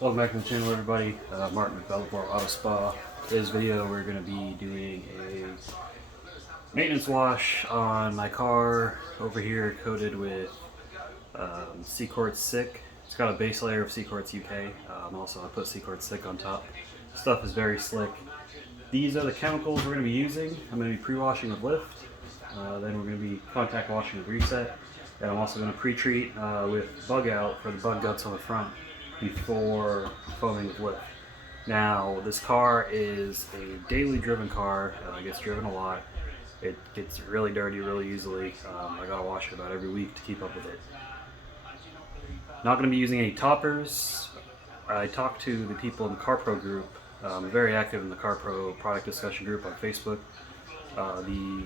Welcome back to the channel, everybody. Martin with Belleport Auto Spa. Today's video, we're going to be doing a maintenance wash on my car over here, coated with Cquartz SiC. It's got a base layer of Cquartz UK. Also, I put Cquartz SiC on top. Stuff is very slick. These are the chemicals we're going to be using. I'm going to be pre-washing with Lift. Then we're going to be contact washing with Reset. And I'm also going to pre-treat with Bug Out for the bug guts on the front before foaming with Lift. Now, this car is a daily driven car. It gets driven a lot. It gets really dirty really easily. I gotta wash it about every week to keep up with it. Not going to be using any toppers. I talked to the people in the Carpro group. I'm very active in the Carpro product discussion group on Facebook. The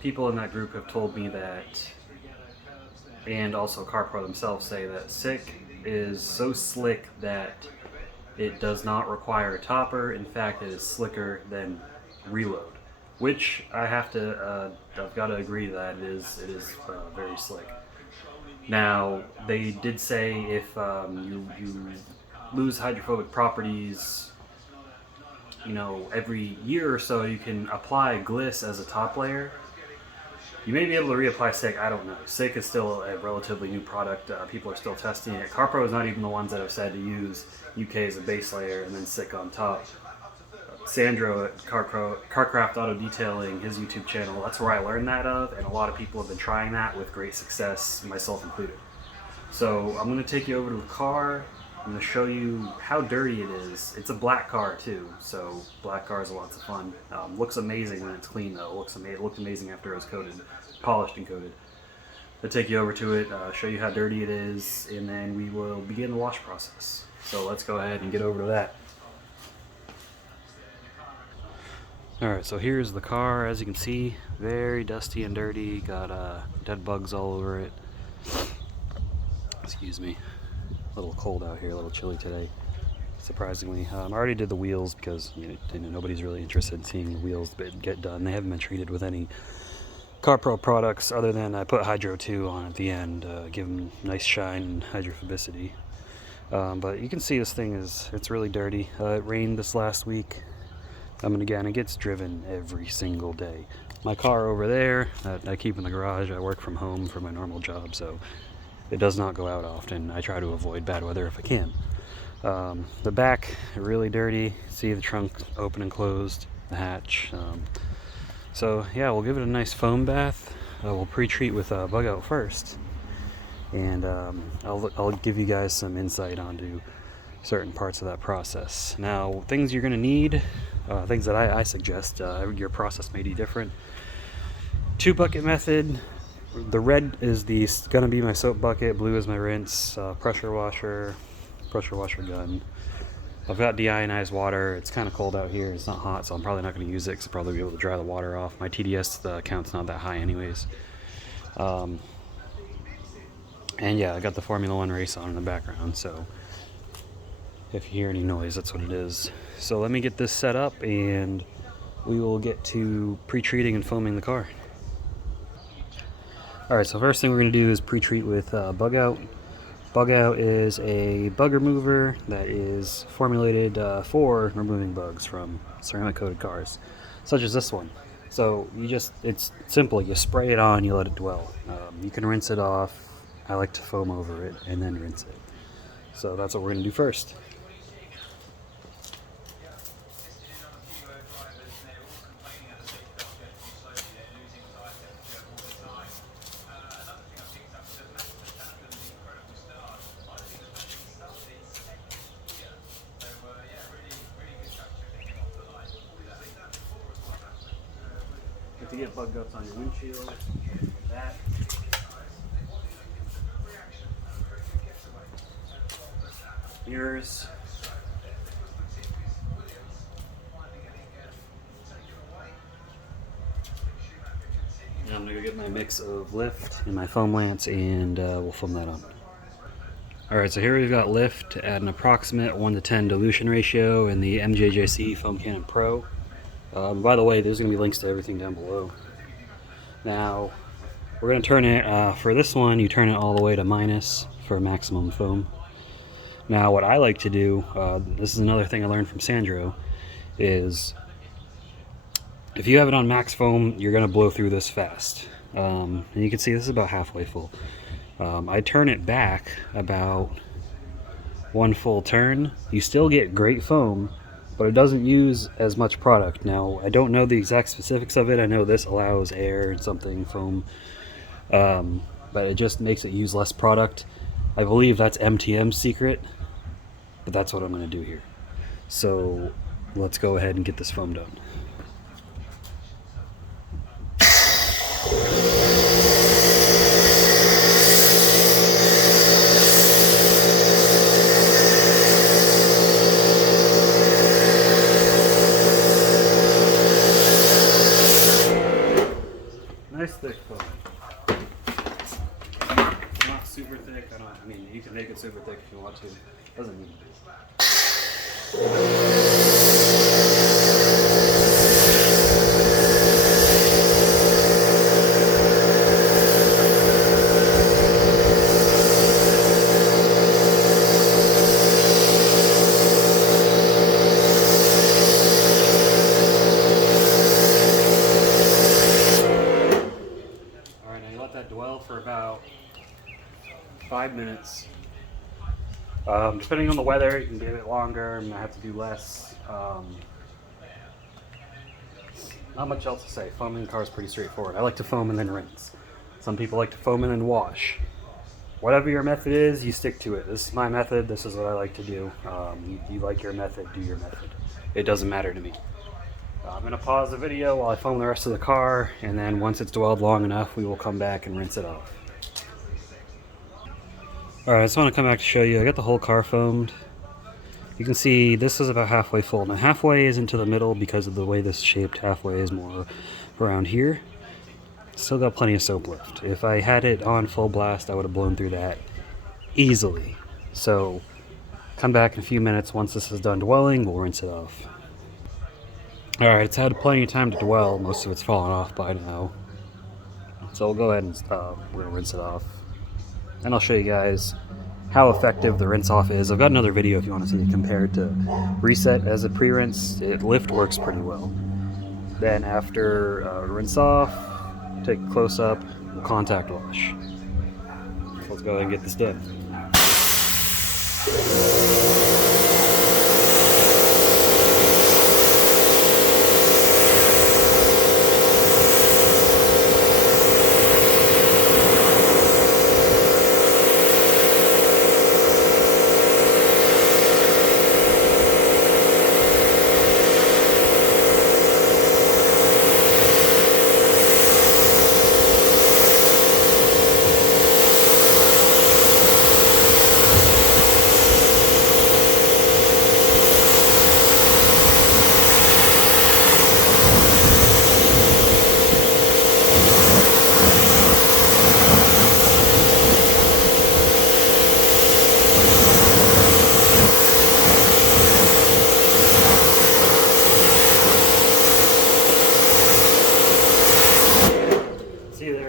people in that group have told me that, and also Carpro themselves say that SiC is so slick that it does not require a topper. In fact, it is slicker than Reload, which I have to, I've got to agree that it is very slick. Now, they did say if you lose hydrophobic properties, you know, every year or so, you can apply Gliss as a top layer. You may be able to reapply SiC, I don't know. SiC is still a relatively new product. People are still testing it. Carpro is not even the ones that have said to use UK as a base layer and then SiC on top. Sandro at Carcraft Auto Detailing, his YouTube channel, that's where I learned that of, and a lot of people have been trying that with great success, myself included. So I'm going to take you over to the car. I'm going to show you how dirty it is. It's a black car too, so black cars are lots of fun. Looks amazing when it's clean though. It looked amazing after it was coated, polished and coated. I'll take you over to it, show you how dirty it is, and then we will begin the wash process. So let's go ahead and get over to that. Alright, so here's the car. As you can see, very dusty and dirty. Got dead bugs all over it. Excuse me. A little cold out here, a little chilly today, surprisingly. I already did the wheels because you know, nobody's really interested in seeing the wheels get done. They haven't been treated with any Carpro products other than I put Hydro 2 on at the end, give them nice shine and hydrophobicity. But you can see this thing it's really dirty. It rained this last week. And again, it gets driven every single day. My car over there, I keep in the garage. I work from home for my normal job, so it does not go out often. I try to avoid bad weather if I can. The back, really dirty. See the trunk open and closed, the hatch. So yeah, we'll give it a nice foam bath. We'll pre-treat with Bug Out first. And I'll give you guys some insight onto certain parts of that process. Now, things you're gonna need, things that I suggest, your process may be different. 2-bucket method. The red is gonna be my soap bucket, blue is my rinse, pressure washer gun. I've got deionized water. It's kind of cold out here, it's not hot, so I'm probably not going to use it because I'll probably be able to dry the water off. My TDS count's not that high anyways. And yeah, I got the Formula 1 race on in the background, so if you hear any noise, that's what it is. So let me get this set up and we will get to pre-treating and foaming the car. Alright, so first thing we're going to do is pre-treat with Bug Out. Bug Out is a bug remover that is formulated for removing bugs from ceramic coated cars, such as this one. So it's simple, you spray it on, you let it dwell. You can rinse it off. I like to foam over it and then rinse it. So that's what we're going to do first. To get bug guts on your windshield, that. Mirrors. And I'm going to go get my mix of Lift and my foam lance and we'll foam that on. Alright, so here we've got Lift at an approximate 1:10 dilution ratio in the MJJC Foam Cannon Pro. By the way, there's going to be links to everything down below. Now, we're going to turn it, for this one, you turn it all the way to minus for maximum foam. Now what I like to do, this is another thing I learned from Sandro, is if you have it on max foam, you're going to blow through this fast. And you can see this is about halfway full. I turn it back about one full turn. You still get great foam, but it doesn't use as much product. Now, I don't know the exact specifics of it. I know this allows air and something foam, but it just makes it use less product. I believe that's MTM's secret, but that's what I'm going to do here. So let's go ahead and get this foam done. Nice thick foam. Not super thick. I mean, you can make it super thick if you want to. Doesn't need to be. Dwell for about 5 minutes. Depending on the weather, you can be a bit longer. I might have to do less. Not much else to say. Foaming the car is pretty straightforward. I like to foam and then rinse. Some people like to foam and then wash. Whatever your method is, you stick to it. This is my method. This is what I like to do. You like your method, do your method. It doesn't matter to me. I'm going to pause the video while I foam the rest of the car, and then once it's dwelled long enough, we will come back and rinse it off. Alright, I just want to come back to show you. I got the whole car foamed. You can see this is about halfway full. Now halfway isn't to the middle because of the way this is shaped. Halfway is more around here. Still got plenty of soap left. If I had it on full blast, I would have blown through that easily. So come back in a few minutes. Once this is done dwelling, we'll rinse it off. Alright, it's had plenty of time to dwell. Most of it's fallen off by now. So we'll go ahead and we're going to rinse it off. And I'll show you guys how effective the rinse off is. I've got another video if you want to see it compared to reset as a pre-rinse. Lift works pretty well. Then after rinse off, take a close up, we'll contact wash. Let's go ahead and get this done.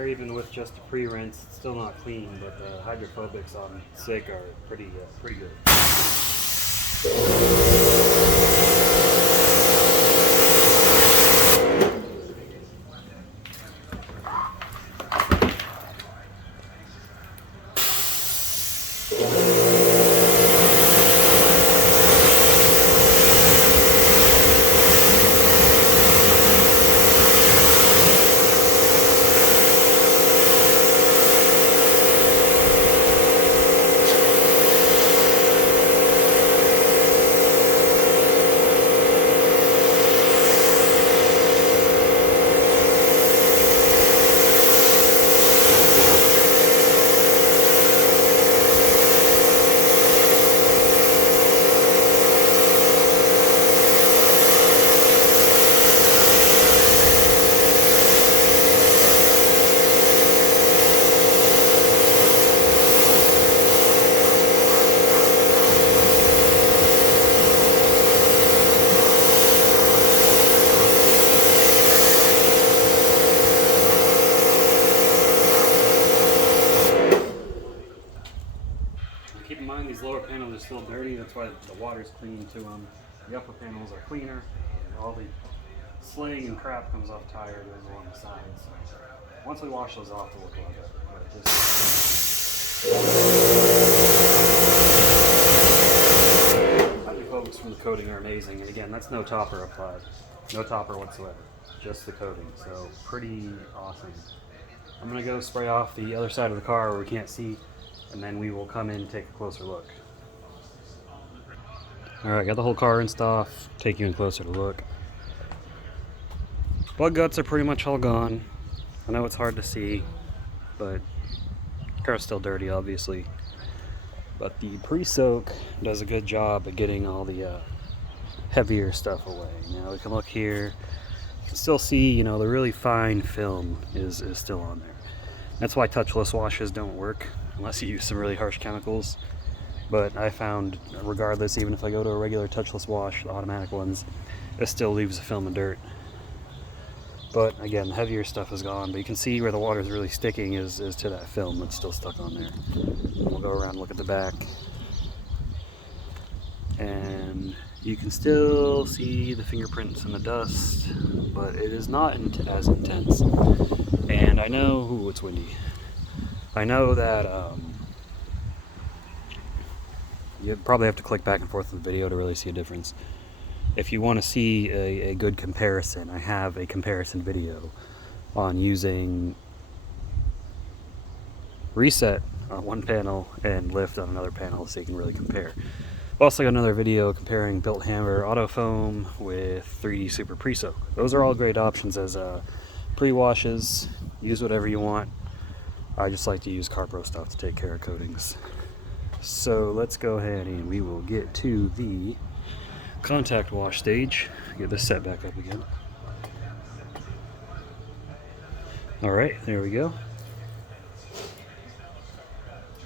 Even with just a pre-rinse, it's still not clean, but the hydrophobics on SiC are pretty good. These lower panels are still dirty, that's why the water's clean to them. The upper panels are cleaner. All the sling and crap comes off tire goes along the sides. So once we wash those off, they'll look a lot better. But hydrophobics from the coating are amazing. And again, that's no topper applied. No topper whatsoever. Just the coating. So pretty awesome. I'm going to go spray off the other side of the car where we can't see, and then we will come in and take a closer look. Alright, got the whole car rinsed off. Take you in closer to look. Bug guts are pretty much all gone. I know it's hard to see, but the car's still dirty, obviously. But the pre-soak does a good job at getting all the heavier stuff away. Now we can look here. You can still see, you know, the really fine film is still on there. That's why touchless washes don't work unless you use some really harsh chemicals. But I found, regardless, even if I go to a regular touchless wash, the automatic ones, it still leaves a film of dirt. But again, the heavier stuff is gone, but you can see where the water is really sticking is to that film that's still stuck on there. We'll go around and look at the back. And you can still see the fingerprints and the dust, but it is not as intense. And I know, ooh, it's windy. I know that you probably have to click back and forth in the video to really see a difference. If you want to see a good comparison, I have a comparison video on using reset on one panel and lift on another panel so you can really compare. I've also got another video comparing Built Hammer Auto Foam with 3D Super Pre-Soak. Those are all great options as pre-washes. Use whatever you want. I just like to use Carpro stuff to take care of coatings. So let's go ahead and we will get to the contact wash stage. Get this set back up again. Alright, there we go.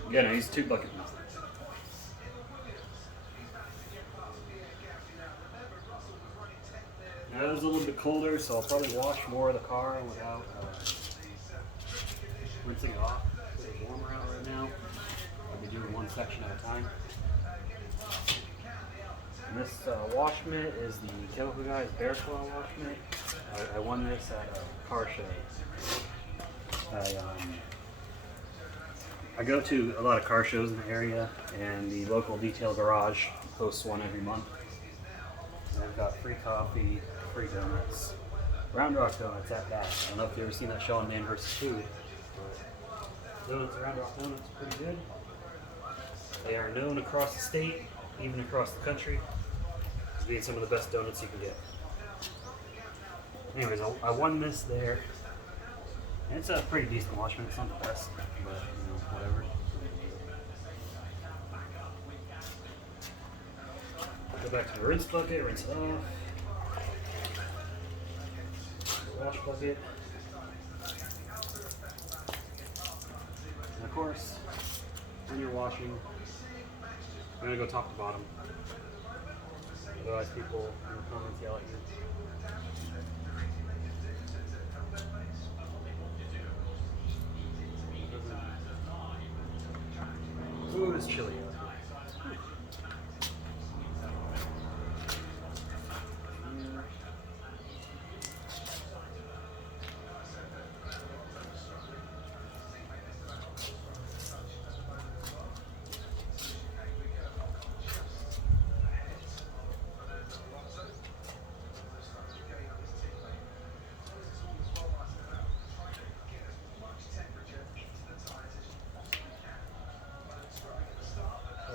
Again, I use 2 bucket method. Now it is a little bit colder, so I'll probably wash more of the car without rinsing it off. It's warmer out right now. I'll be doing one section at a time. And this wash mitt is the Chemical Guys Bear Claw wash mitt. I won this at a car show. I go to a lot of car shows in the area, and the local detail garage hosts one every month. And I've got free coffee, free donuts, Round Rock donuts at that. I don't know if you've ever seen that show on Man vs. Food, but donuts, Round Rock donuts are pretty good. They are known across the state, even across the country, as being some of the best donuts you can get. Anyways, I won this there. And it's a pretty decent wash mitt. It's not the best, but you know, whatever. Go back to the rinse bucket, rinse it off. The wash bucket. And of course, when you're washing, I'm gonna go top to bottom. Otherwise people in the comments yell at you. Ooh, it's chilly out here.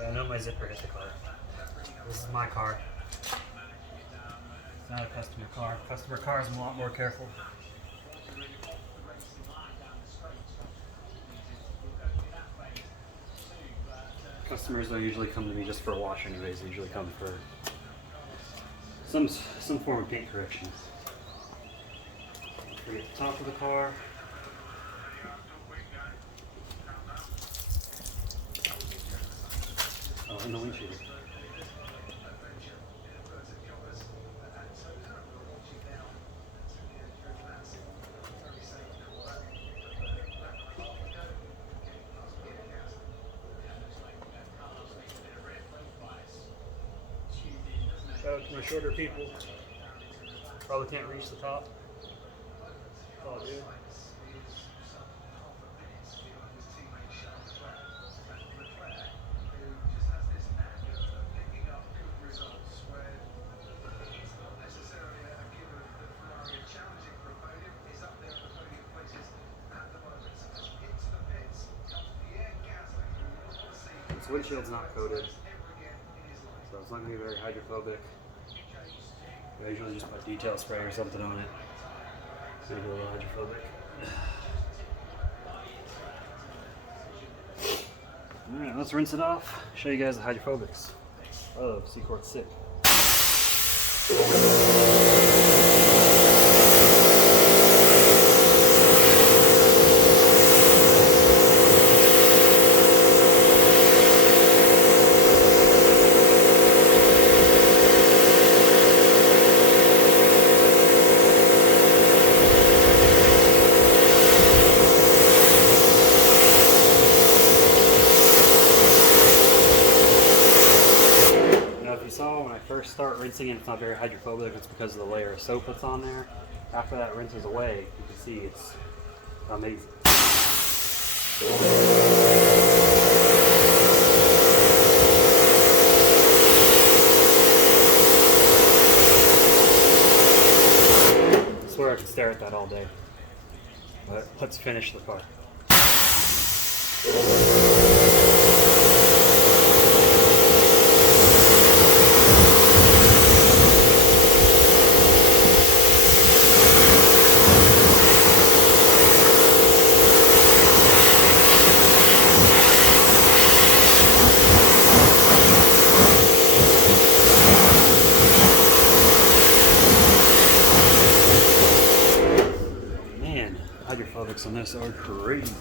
I know my zipper hit the car. This is my car. It's not a customer car. Customer cars, I'm a lot more careful. Customers don't usually come to me just for a wash anyways. They usually come for some form of paint correction. Forget the top of the car. Oh, and the windshield. Shout out to my shorter people. Probably can't reach the top. That's all I do. This windshield's not coated, so it's not going to be very hydrophobic. I usually just put detail spray or something on it. Make it a little hydrophobic. Alright, let's rinse it off. Show you guys the hydrophobics of Cquartz SiC. When I first start rinsing it, it's not very hydrophobic. It's because of the layer of soap that's on there. After that rinses away, you can see it's amazing. I swear I could stare at that all day. But let's finish the car. Hydrophobics on this are crazy.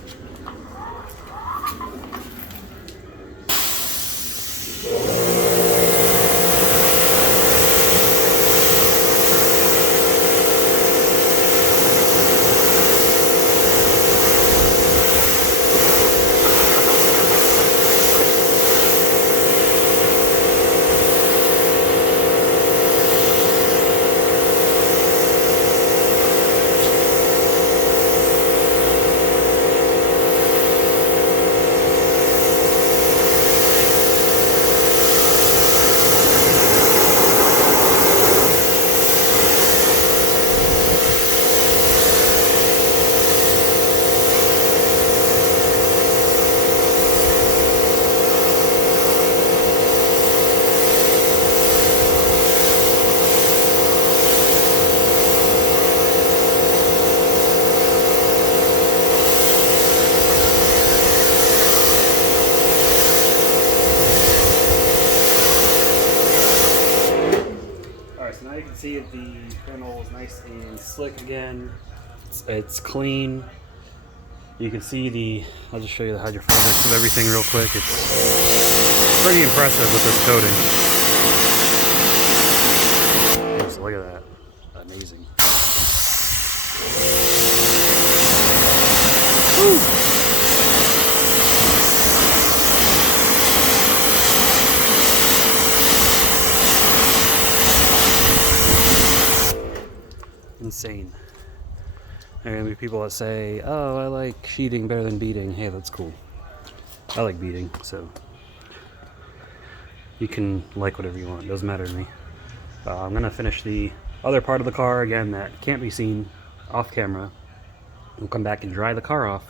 You can see the panel is nice and slick again. It's clean. You can see the, I'll just show you the hydrophobics of everything real quick. It's pretty impressive with this coating. Just look at that. Amazing. Woo! Insane. There are gonna be people that say, oh, I like sheeting better than beading. Hey, that's cool. I like beading, so you can like whatever you want. It doesn't matter to me. I'm gonna finish the other part of the car again that can't be seen off camera. We'll come back and dry the car off,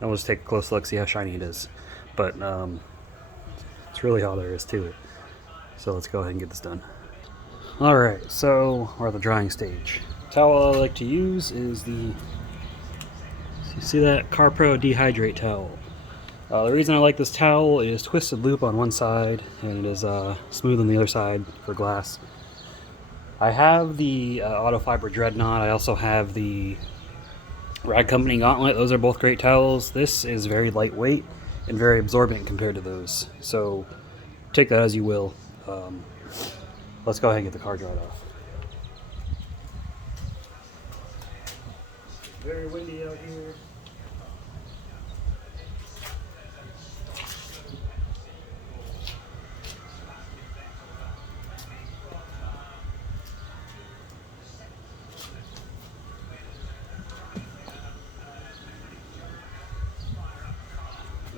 and we'll just take a close look, see how shiny it is. But it's really all there is to it. So let's go ahead and get this done. Alright, so we're at the drying stage. Towel I like to use is the, you see that Carpro dehydrate towel. The reason I like this towel is twisted loop on one side and it is smooth on the other side for glass. I have the Auto Fiber Dreadnought. I also have the Rag Company Gauntlet. Those are both great towels. This is very lightweight and very absorbent compared to those. So take that as you will. Let's go ahead and get the car dried off. Very windy out here.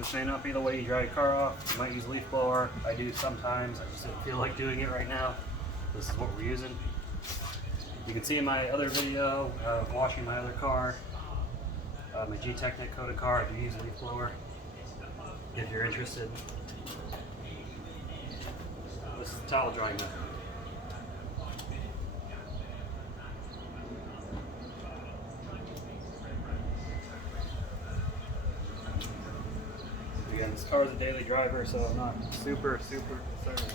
This may not be the way you dry your car off. You might use a leaf blower. I do sometimes. I just didn't feel like doing it right now. This is what we're using. You can see in my other video of washing my other car, my G-Technic coated car, I do use a leaf blower if you're interested. This is the towel drying method. Again, this car is a daily driver, so I'm not super concerned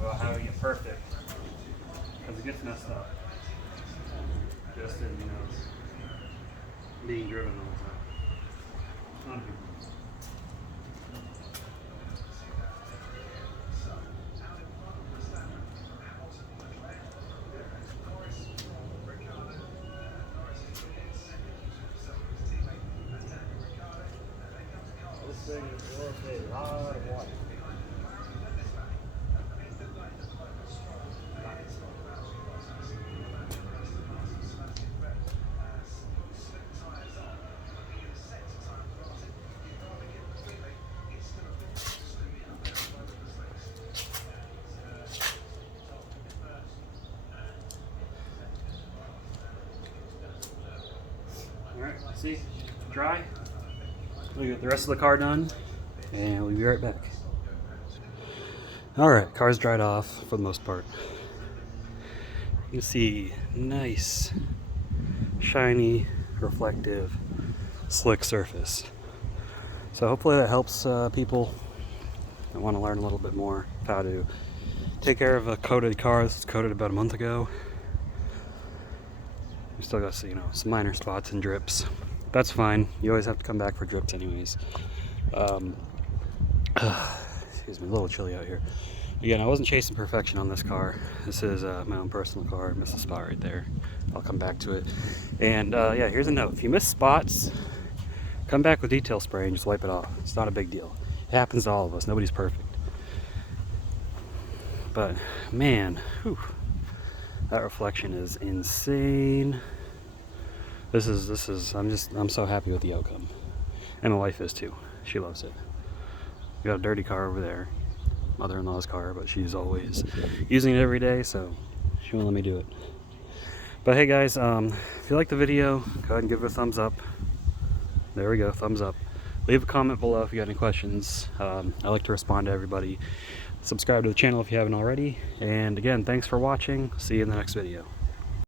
about having it perfect, because it gets messed up just in, you know, being driven all the time. Not a big deal. This thing will take a lot of water. Alright, see? Dry. We'll get the rest of the car done, and we'll be right back. Alright, car's dried off for the most part. You can see nice, shiny, reflective, slick surface. So hopefully that helps people that want to learn a little bit more how to take care of a coated car. This was coated about a month ago. We still got, you know, some minor spots and drips. That's fine. You always have to come back for drips anyways. Excuse me, a little chilly out here. Again, I wasn't chasing perfection on this car. This is my own personal car. I missed a spot right there. I'll come back to it. And yeah, here's a note. If you miss spots, come back with detail spray and just wipe it off. It's not a big deal. It happens to all of us. Nobody's perfect. But man, whew, that reflection is insane. I'm so happy with the outcome. And my wife is too. She loves it. We got a dirty car over there. Mother-in-law's car, but she's always using it every day, so she won't let me do it. But hey guys, if you like the video, go ahead and give it a thumbs up. There we go, thumbs up. Leave a comment below if you got any questions. I like to respond to everybody. Subscribe to the channel if you haven't already. And again, thanks for watching. See you in the next video.